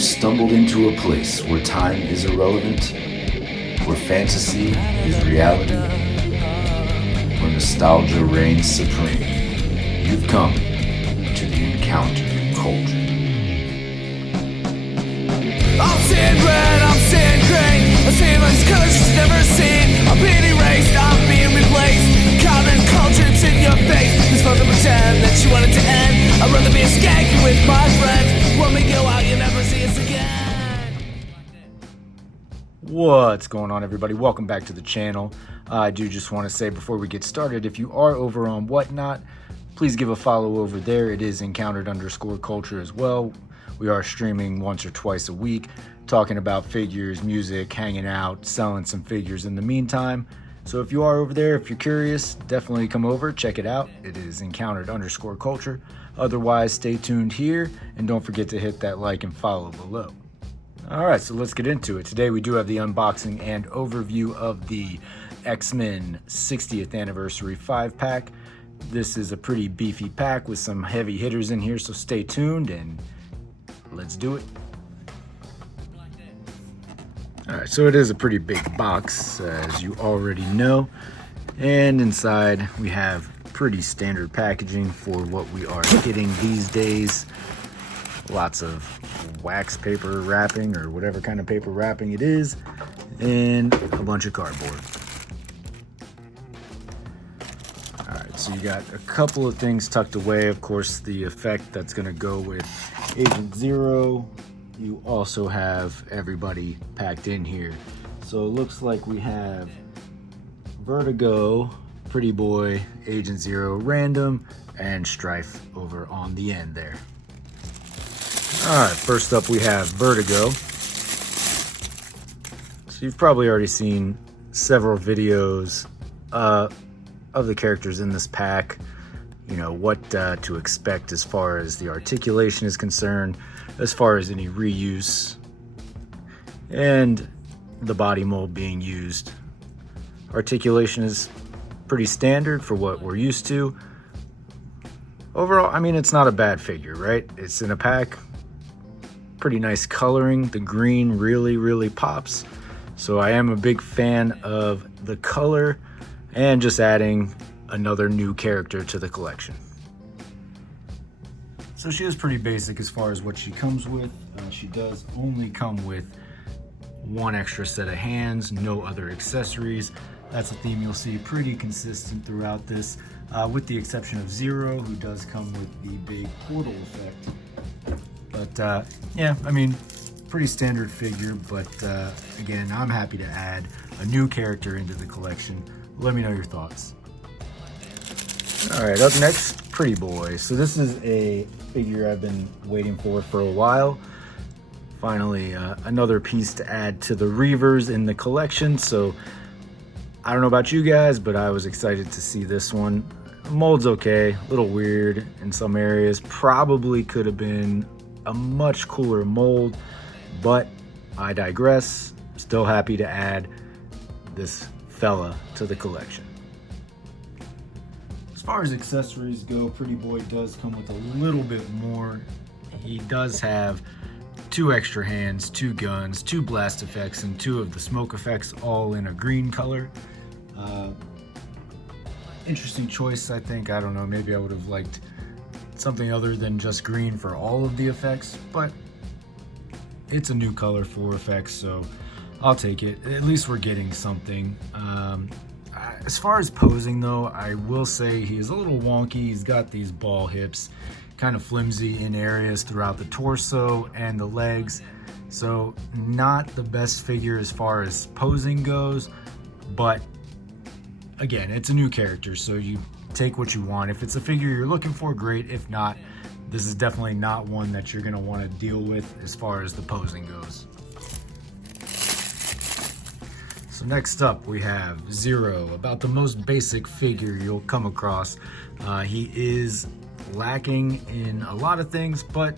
You've stumbled into a place where time is irrelevant, where fantasy is reality, where nostalgia reigns supreme. You've come to the Encounter Culture. I'm seeing red, I'm seeing gray. I'm seeing these colors you've never seen. I'm being erased, I'm being replaced. Common culture, it's in your face. It's fun to pretend that you want it to end. I'd rather be a skanky with my friends. When we go out, you never see us again. What's going on, everybody? Welcome back to the channel. I do just want to say before we get started, if you are over on Whatnot, please give a follow over there. It is Encountered_Culture as well. We are streaming once or twice a week, talking about figures, music, hanging out, selling some figures in the meantime. So if you are over there, if you're curious, definitely come over, check it out. It is Encountered_Culture. Otherwise, stay tuned here, and don't forget to hit that like and follow below. All right, so let's get into it. Today we do have the unboxing and overview of the X-Men 60th Anniversary 5-pack. This is a pretty beefy pack with some heavy hitters in here, so stay tuned and let's do it. All right, so it is a pretty big box, as you already know. And inside we have pretty standard packaging for what we are getting these days. Lots of wax paper wrapping, or whatever kind of paper wrapping it is, and a bunch of cardboard. All right, so you got a couple of things tucked away. Of course, the effect that's going to go with Agent Zero. You also have everybody packed in here. So it looks like we have Vertigo, Pretty Boy, Agent Zero, Random, and Strife over on the end there. All right, first up we have Vertigo. So you've probably already seen several videos of the characters in this pack. You know, what to expect as far as the articulation is concerned, as far as any reuse, and the body mold being used. Articulation is pretty standard for what we're used to. Overall, I mean, it's not a bad figure, right? It's in a pack. Pretty nice coloring. The green really pops. So I am a big fan of the color and just adding another new character to the collection. So she is pretty basic as far as what she comes with. She does only come with one extra set of hands, no other accessories. That's a theme you'll see pretty consistent throughout this, with the exception of Zero, who does come with the big portal effect. But yeah, I mean, pretty standard figure, but again, I'm happy to add a new character into the collection. Let me know your thoughts. All right, up next, Pretty Boy. So this is a figure I've been waiting for a while. Finally, another piece to add to the Reavers in the collection. So I don't know about you guys, but I was excited to see this one. The mold's okay, a little weird in some areas. Probably could have been a much cooler mold, but I digress. Still happy to add this fella to the collection. As far as accessories go, Pretty Boy does come with a little bit more. He does have 2 extra hands, 2 guns, 2 blast effects, and 2 of the smoke effects, all in a green color. Interesting choice, I think. I don't know, maybe I would have liked something other than just green for all of the effects, but it's a new color for effects, so I'll take it. At least we're getting something. As far as posing though, I will say he is a little wonky. He's got these ball hips, kind of flimsy in areas throughout the torso and the legs. So not the best figure as far as posing goes, but again, it's a new character, so you take what you want. If it's a figure you're looking for, great. If not, this is definitely not one that you're gonna wanna deal with as far as the posing goes. So next up we have Zero, about the most basic figure you'll come across. He is lacking in a lot of things, but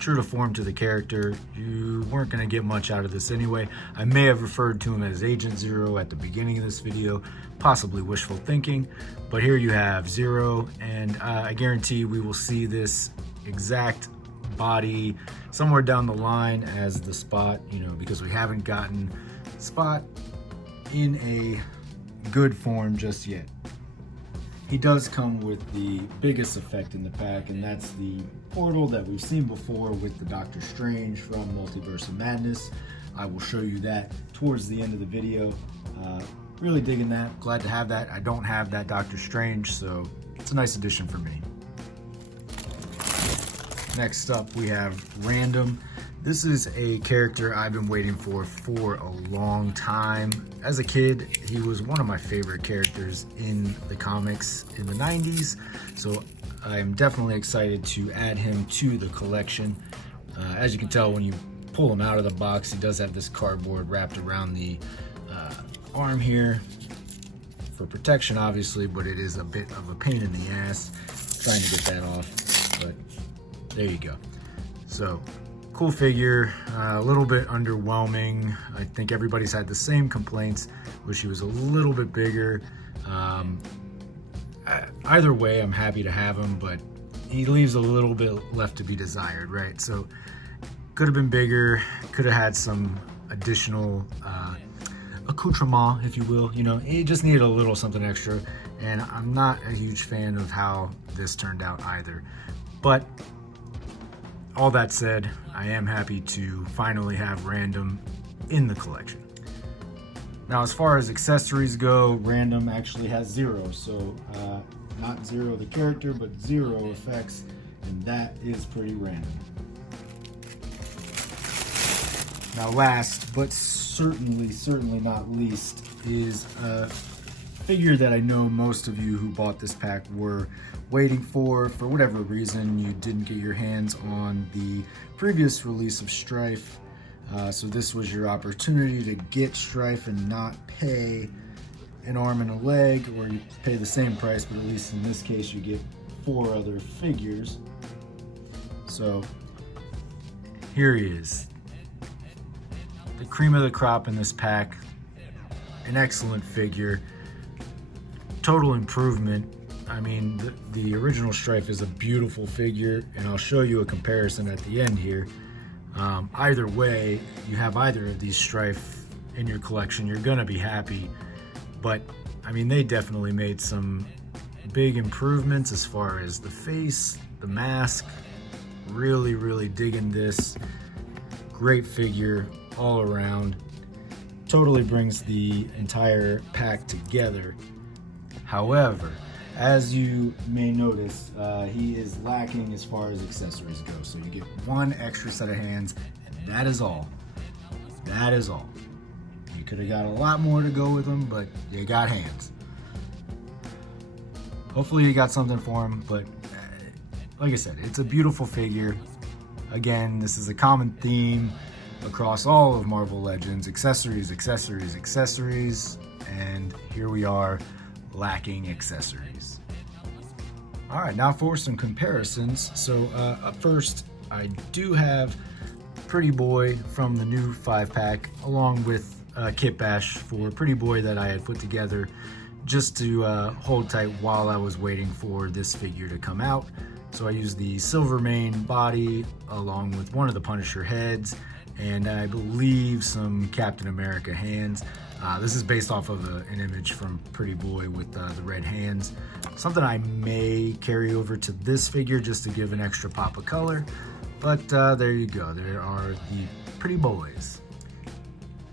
true to form to the character, you weren't going to get much out of this anyway. I may have referred to him as Agent Zero at the beginning of this video, possibly wishful thinking, but here you have Zero, and I guarantee we will see this exact body somewhere down the line as the Spot, you know, because we haven't gotten Spot in a good form just yet. He does come with the biggest effect in the pack, and that's the portal that we've seen before with the Doctor Strange from Multiverse of Madness. I will show you that towards the end of the video. Really digging that, glad to have that. I don't have that Doctor Strange, so it's a nice addition for me. Next up, we have Random. This is a character I've been waiting for a long time. As a kid, he was one of my favorite characters in the comics in the 90s, so I'm definitely excited to add him to the collection. As you can tell, when you pull him out of the box, he does have this cardboard wrapped around the arm here for protection, obviously, but it is a bit of a pain in the ass trying to get that off, but there you go. So cool figure, a little bit underwhelming. I think everybody's had the same complaints. Wish he was a little bit bigger. Either way, I'm happy to have him, but he leaves a little bit left to be desired, right? So could have been bigger, could have had some additional accoutrement, if you will. You know, it just needed a little something extra, and I'm not a huge fan of how this turned out either. But all that said, I am happy to finally have Random in the collection. Now, as far as accessories go, Random actually has 0. So not 0 the character, but 0 effects, and that is pretty random. Now, last but certainly not least, is a figure that I know most of you who bought this pack were waiting for whatever reason you didn't get your hands on the previous release of Strife. So this was your opportunity to get Strife and not pay an arm and a leg, or you pay the same price, but at least in this case you get 4 other figures. So here he is, the cream of the crop in this pack. An excellent figure, total improvement. I mean, the original Strife is a beautiful figure, and I'll show you a comparison at the end here. Either way, you have either of these Strife in your collection, you're gonna be happy. But I mean, they definitely made some big improvements as far as the face, the mask. Really digging this. Great figure all around. Totally brings the entire pack together. However, as you may notice, he is lacking as far as accessories go. So you get 1 extra set of hands, and that is all. That is all. You could have got a lot more to go with him, but you got hands. Hopefully you got something for him, but like I said, it's a beautiful figure. Again, this is a common theme across all of Marvel Legends: accessories, and here we are, lacking accessories. All right, now for some comparisons. So up first, I do have Pretty Boy from the new 5-pack, along with Kit Bash for Pretty Boy that I had put together just to hold tight while I was waiting for this figure to come out. So I used the Silvermane body along with one of the Punisher heads, and I believe some Captain America hands. This is based off of an image from Pretty Boy with the red hands. Something I may carry over to this figure just to give an extra pop of color. But there you go, there are the Pretty Boys.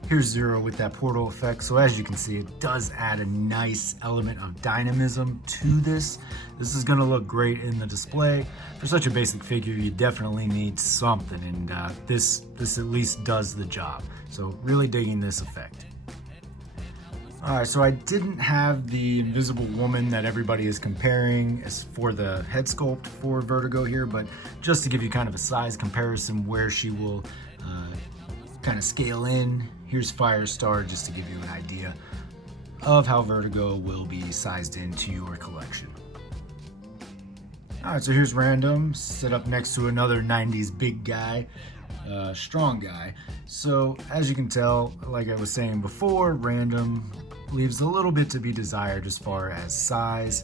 Here's 0 with that portal effect. So as you can see, it does add a nice element of dynamism to this. This is gonna look great in the display. For such a basic figure, you definitely need something, and this at least does the job. So really digging this effect. All right, so I didn't have the Invisible Woman that everybody is comparing as for the head sculpt for Vertigo here, but just to give you kind of a size comparison where she will kind of scale in, here's Firestar, just to give you an idea of how Vertigo will be sized into your collection. All right, so here's Random, set up next to another 90s big guy, strong guy. So as you can tell, like I was saying before, Random leaves a little bit to be desired as far as size.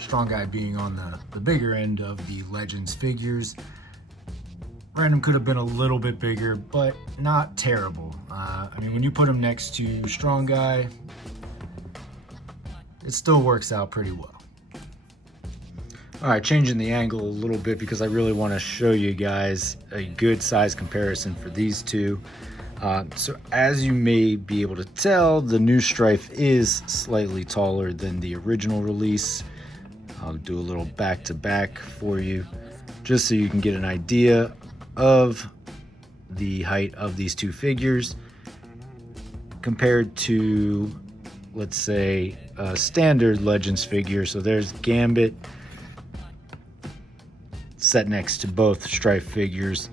Strong guy being on the bigger end of the Legends figures. Random could have been a little bit bigger, but not terrible. I mean, when you put him next to Strong Guy, it still works out pretty well. All right, changing the angle a little bit because I really want to show you guys a good size comparison for these two. So as you may be able to tell, the new Strife is slightly taller than the original release. I'll do a little back to back for you just so you can get an idea of the height of these two figures compared to, let's say, a standard Legends figure. So there's Gambit set next to both Strife figures.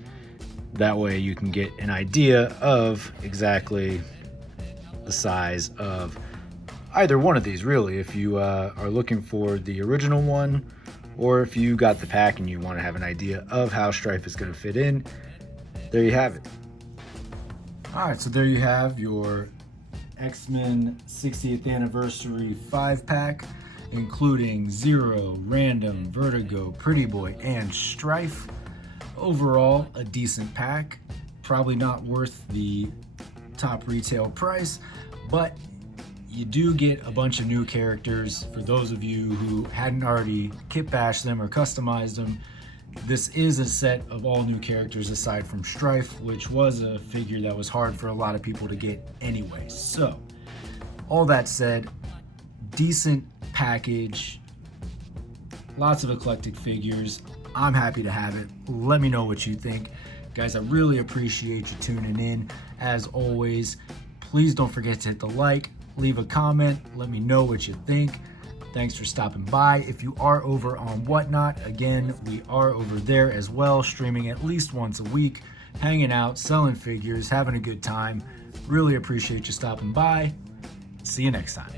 That way you can get an idea of exactly the size of either one of these, really, if you are looking for the original one, or if you got the pack and you want to have an idea of how Strife is going to fit in. There you have it. All right, so there you have your X-Men 60th Anniversary 5-pack, including Zero, Random, Vertigo, Pretty Boy, and Strife. Overall, a decent pack. Probably not worth the top retail price, but you do get a bunch of new characters. For those of you who hadn't already kit bashed them or customized them, this is a set of all new characters aside from Strife, which was a figure that was hard for a lot of people to get anyway. So, all that said, decent package, lots of eclectic figures. I'm happy to have it. Let me know what you think. Guys, I really appreciate you tuning in. As always, please don't forget to hit the like, leave a comment, let me know what you think. Thanks for stopping by. If you are over on Whatnot, again, we are over there as well, streaming at least once a week, hanging out, selling figures, having a good time. Really appreciate you stopping by. See you next time.